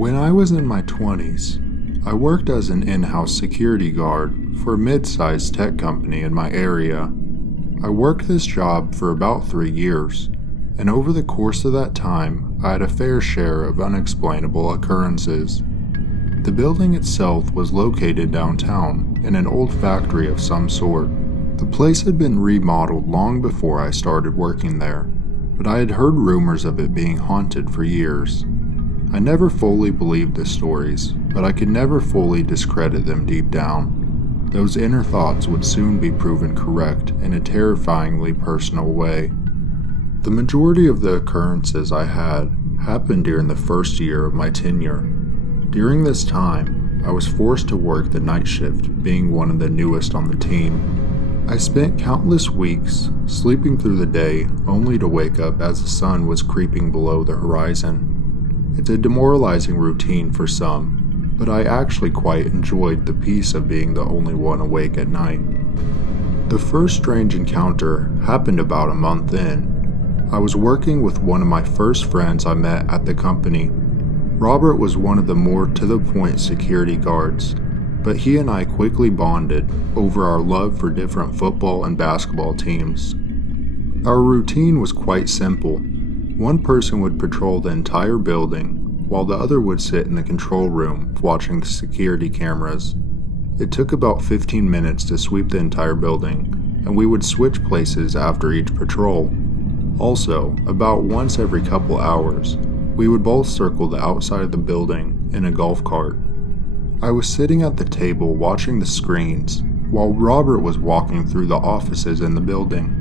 When I was in my 20s, I worked as an in-house security guard for a mid-sized tech company in my area. I worked this job for about 3 years, and over the course of that time, I had a fair share of unexplainable occurrences. The building itself was located downtown in an old factory of some sort. The place had been remodeled long before I started working there, but I had heard rumors of it being haunted for years. I never fully believed the stories, but I could never fully discredit them deep down. Those inner thoughts would soon be proven correct in a terrifyingly personal way. The majority of the occurrences I had happened during the first year of my tenure. During this time, I was forced to work the night shift, being one of the newest on the team. I spent countless weeks sleeping through the day only to wake up as the sun was creeping below the horizon. It's a demoralizing routine for some, but I actually quite enjoyed the peace of being the only one awake at night. The first strange encounter happened about a month in. I was working with one of my first friends I met at the company. Robert was one of the more to-the-point security guards, but he and I quickly bonded over our love for different football and basketball teams. Our routine was quite simple. One person would patrol the entire building, while the other would sit in the control room watching the security cameras. It took about 15 minutes to sweep the entire building, and we would switch places after each patrol. Also, about once every couple hours, we would both circle the outside of the building in a golf cart. I was sitting at the table watching the screens, while Robert was walking through the offices in the building.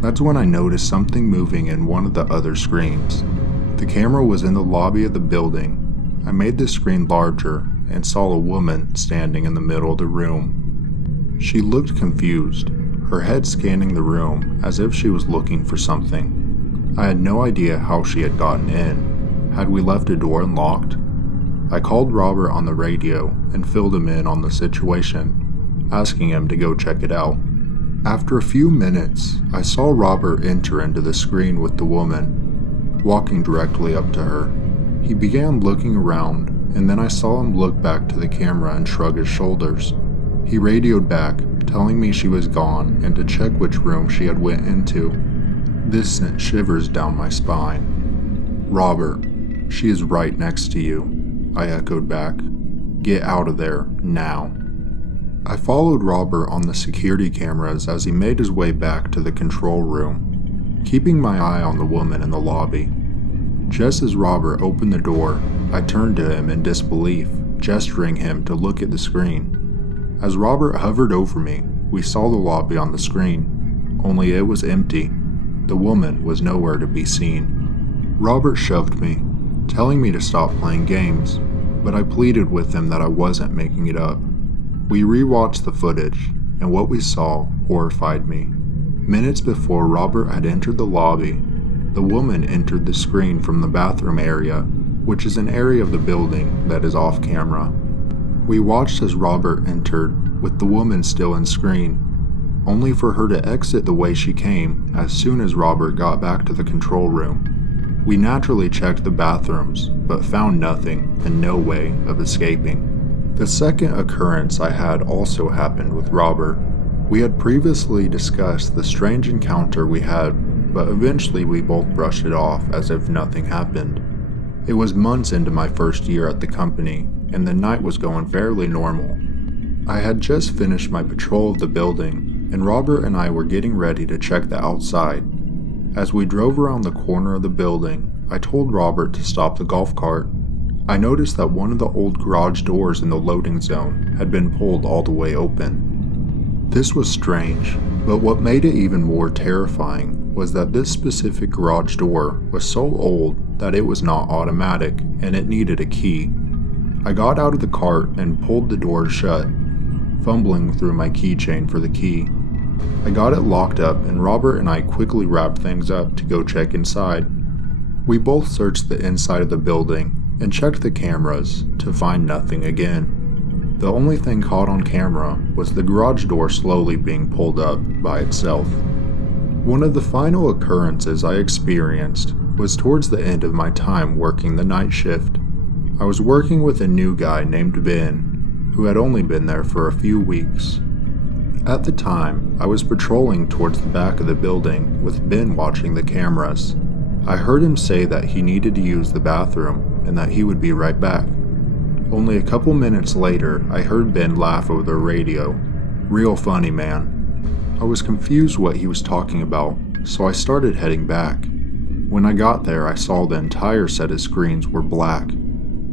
That's when I noticed something moving in one of the other screens. The camera was in the lobby of the building. I made the screen larger and saw a woman standing in the middle of the room. She looked confused, her head scanning the room as if she was looking for something. I had no idea how she had gotten in. Had we left a door unlocked? I called Robert on the radio and filled him in on the situation, asking him to go check it out. After a few minutes, I saw Robert enter into the screen with the woman, walking directly up to her. He began looking around, and then I saw him look back to the camera and shrug his shoulders. He radioed back, telling me she was gone and to check which room she had went into. This sent shivers down my spine. "Robert, she is right next to you," I echoed back. "Get out of there, now." I followed Robert on the security cameras as he made his way back to the control room, keeping my eye on the woman in the lobby. Just as Robert opened the door, I turned to him in disbelief, gesturing him to look at the screen. As Robert hovered over me, we saw the lobby on the screen, only it was empty. The woman was nowhere to be seen. Robert shoved me, telling me to stop playing games, but I pleaded with him that I wasn't making it up. We rewatched the footage, and what we saw horrified me. Minutes before Robert had entered the lobby, the woman entered the screen from the bathroom area, which is an area of the building that is off camera. We watched as Robert entered, with the woman still in screen, only for her to exit the way she came as soon as Robert got back to the control room. We naturally checked the bathrooms, but found nothing and no way of escaping. The second occurrence I had also happened with Robert. We had previously discussed the strange encounter we had, but eventually we both brushed it off as if nothing happened. It was months into my first year at the company, and the night was going fairly normal. I had just finished my patrol of the building, and Robert and I were getting ready to check the outside. As we drove around the corner of the building, I told Robert to stop the golf cart. I noticed that one of the old garage doors in the loading zone had been pulled all the way open. This was strange, but what made it even more terrifying was that this specific garage door was so old that it was not automatic and it needed a key. I got out of the cart and pulled the door shut, fumbling through my keychain for the key. I got it locked up, and Robert and I quickly wrapped things up to go check inside. We both searched the inside of the building and checked the cameras to find nothing again. The only thing caught on camera was the garage door slowly being pulled up by itself. One of the final occurrences I experienced was towards the end of my time working the night shift. I was working with a new guy named Ben, who had only been there for a few weeks. At the time, I was patrolling towards the back of the building with Ben watching the cameras. I heard him say that he needed to use the bathroom and that he would be right back. Only a couple minutes later, I heard Ben laugh over the radio. Real funny, man. I was confused what he was talking about, so I started heading back. When I got there, I saw the entire set of screens were black.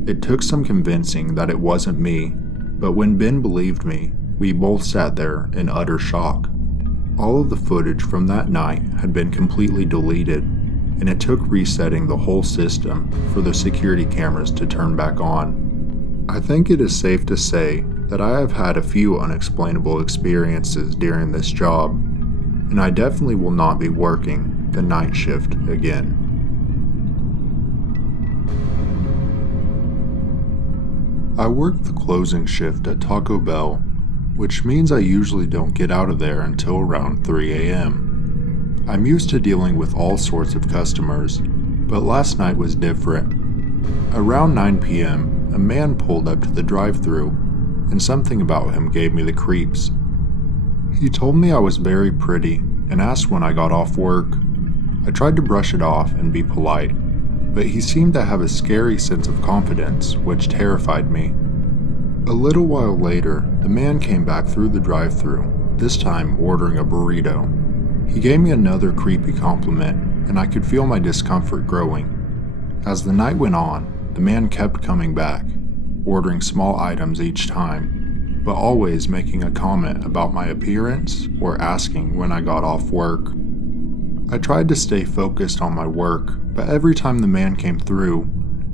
It took some convincing that it wasn't me, but when Ben believed me, we both sat there in utter shock. All of the footage from that night had been completely deleted, and it took resetting the whole system for the security cameras to turn back on. I think it is safe to say that I have had a few unexplainable experiences during this job, and I definitely will not be working the night shift again. I work the closing shift at Taco Bell, which means I usually don't get out of there until around 3 a.m. I'm used to dealing with all sorts of customers, but last night was different. Around 9 p.m., a man pulled up to the drive-thru, and something about him gave me the creeps. He told me I was very pretty and asked when I got off work. I tried to brush it off and be polite, but he seemed to have a scary sense of confidence, which terrified me. A little while later, the man came back through the drive-thru, this time ordering a burrito. He gave me another creepy compliment, and I could feel my discomfort growing. As the night went on, the man kept coming back, ordering small items each time, but always making a comment about my appearance or asking when I got off work. I tried to stay focused on my work, but every time the man came through,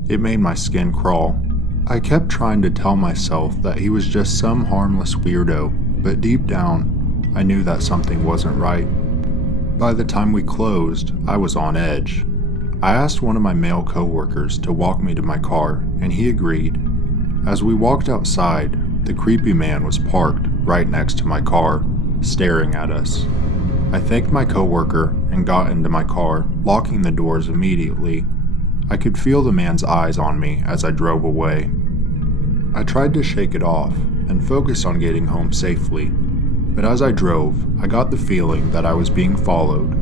it made my skin crawl. I kept trying to tell myself that he was just some harmless weirdo, but deep down, I knew that something wasn't right. By the time we closed, I was on edge. I asked one of my male coworkers to walk me to my car, and he agreed. As we walked outside, the creepy man was parked right next to my car, staring at us. I thanked my coworker and got into my car, locking the doors immediately. I could feel the man's eyes on me as I drove away. I tried to shake it off and focus on getting home safely, but as I drove, I got the feeling that I was being followed.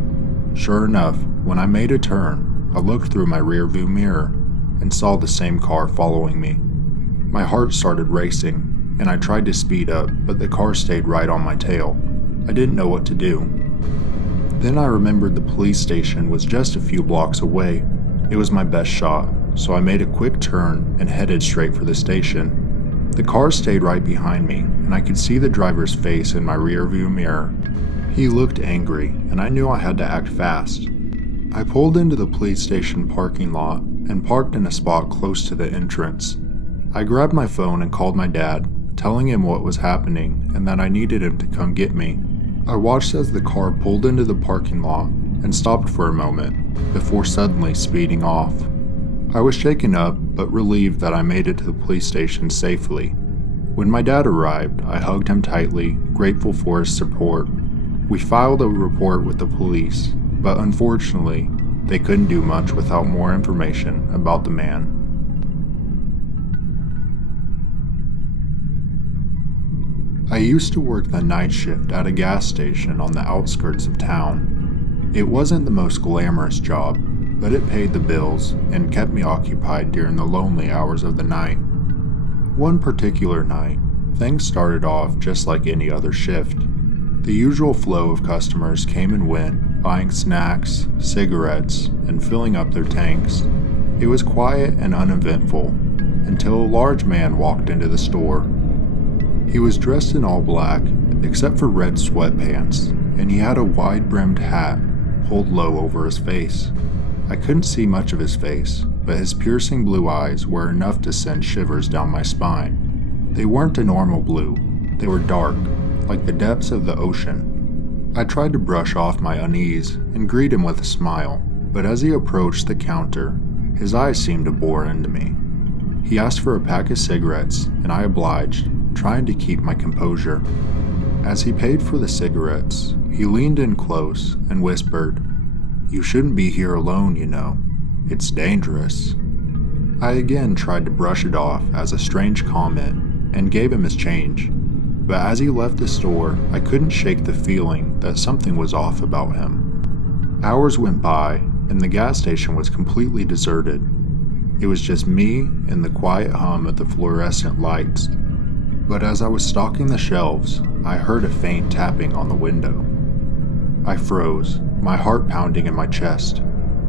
Sure enough, when I made a turn, I looked through my rearview mirror and saw the same car following me. My heart started racing, and I tried to speed up, but the car stayed right on my tail. I didn't know what to do. Then I remembered the police station was just a few blocks away. It was my best shot, so I made a quick turn and headed straight for the station. The car stayed right behind me, and I could see the driver's face in my rearview mirror. He looked angry, and I knew I had to act fast. I pulled into the police station parking lot and parked in a spot close to the entrance. I grabbed my phone and called my dad, telling him what was happening and that I needed him to come get me. I watched as the car pulled into the parking lot and stopped for a moment, before suddenly speeding off. I was shaken up, but relieved that I made it to the police station safely. When my dad arrived, I hugged him tightly, grateful for his support. We filed a report with the police, but unfortunately, they couldn't do much without more information about the man. I used to work the night shift at a gas station on the outskirts of town. It wasn't the most glamorous job, but it paid the bills and kept me occupied during the lonely hours of the night. One particular night, things started off just like any other shift. The usual flow of customers came and went, buying snacks, cigarettes, and filling up their tanks. It was quiet and uneventful, until a large man walked into the store. He was dressed in all black, except for red sweatpants, and he had a wide-brimmed hat pulled low over his face. I couldn't see much of his face, but his piercing blue eyes were enough to send shivers down my spine. They weren't a normal blue, they were dark, like the depths of the ocean. I tried to brush off my unease and greet him with a smile, but as he approached the counter, his eyes seemed to bore into me. He asked for a pack of cigarettes, and I obliged, trying to keep my composure. As he paid for the cigarettes, he leaned in close and whispered, "You shouldn't be here alone, you know. It's dangerous." I again tried to brush it off as a strange comment and gave him his change, but as he left the store, I couldn't shake the feeling that something was off about him. Hours went by, and the gas station was completely deserted. It was just me and the quiet hum of the fluorescent lights. But as I was stocking the shelves, I heard a faint tapping on the window. I froze, my heart pounding in my chest.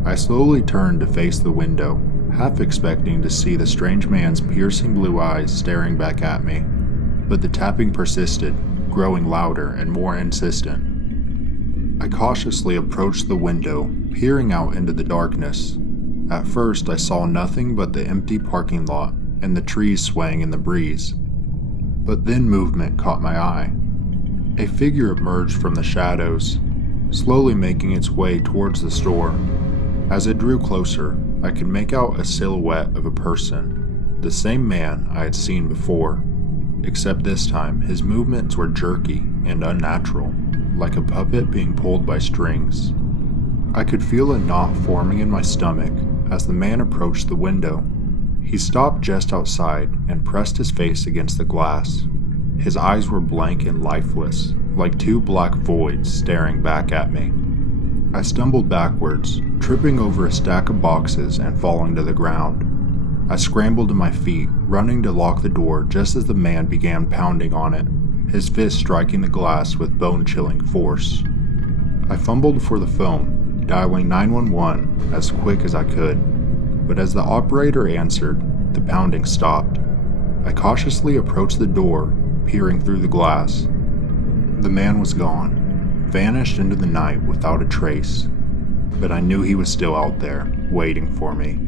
I slowly turned to face the window, half expecting to see the strange man's piercing blue eyes staring back at me. But the tapping persisted, growing louder and more insistent. I cautiously approached the window, peering out into the darkness. At first, I saw nothing but the empty parking lot and the trees swaying in the breeze. But then movement caught my eye. A figure emerged from the shadows, slowly making its way towards the store. As it drew closer, I could make out a silhouette of a person, the same man I had seen before, except this time his movements were jerky and unnatural, like a puppet being pulled by strings. I could feel a knot forming in my stomach as the man approached the window. He stopped just outside and pressed his face against the glass. His eyes were blank and lifeless, like two black voids staring back at me. I stumbled backwards, tripping over a stack of boxes and falling to the ground. I scrambled to my feet, running to lock the door just as the man began pounding on it, his fist striking the glass with bone-chilling force. I fumbled for the phone, dialing 911 as quick as I could, but as the operator answered, the pounding stopped. I cautiously approached the door, peering through the glass. The man was gone, vanished into the night without a trace, but I knew he was still out there, waiting for me.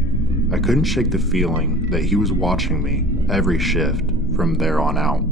I couldn't shake the feeling that he was watching me every shift from there on out.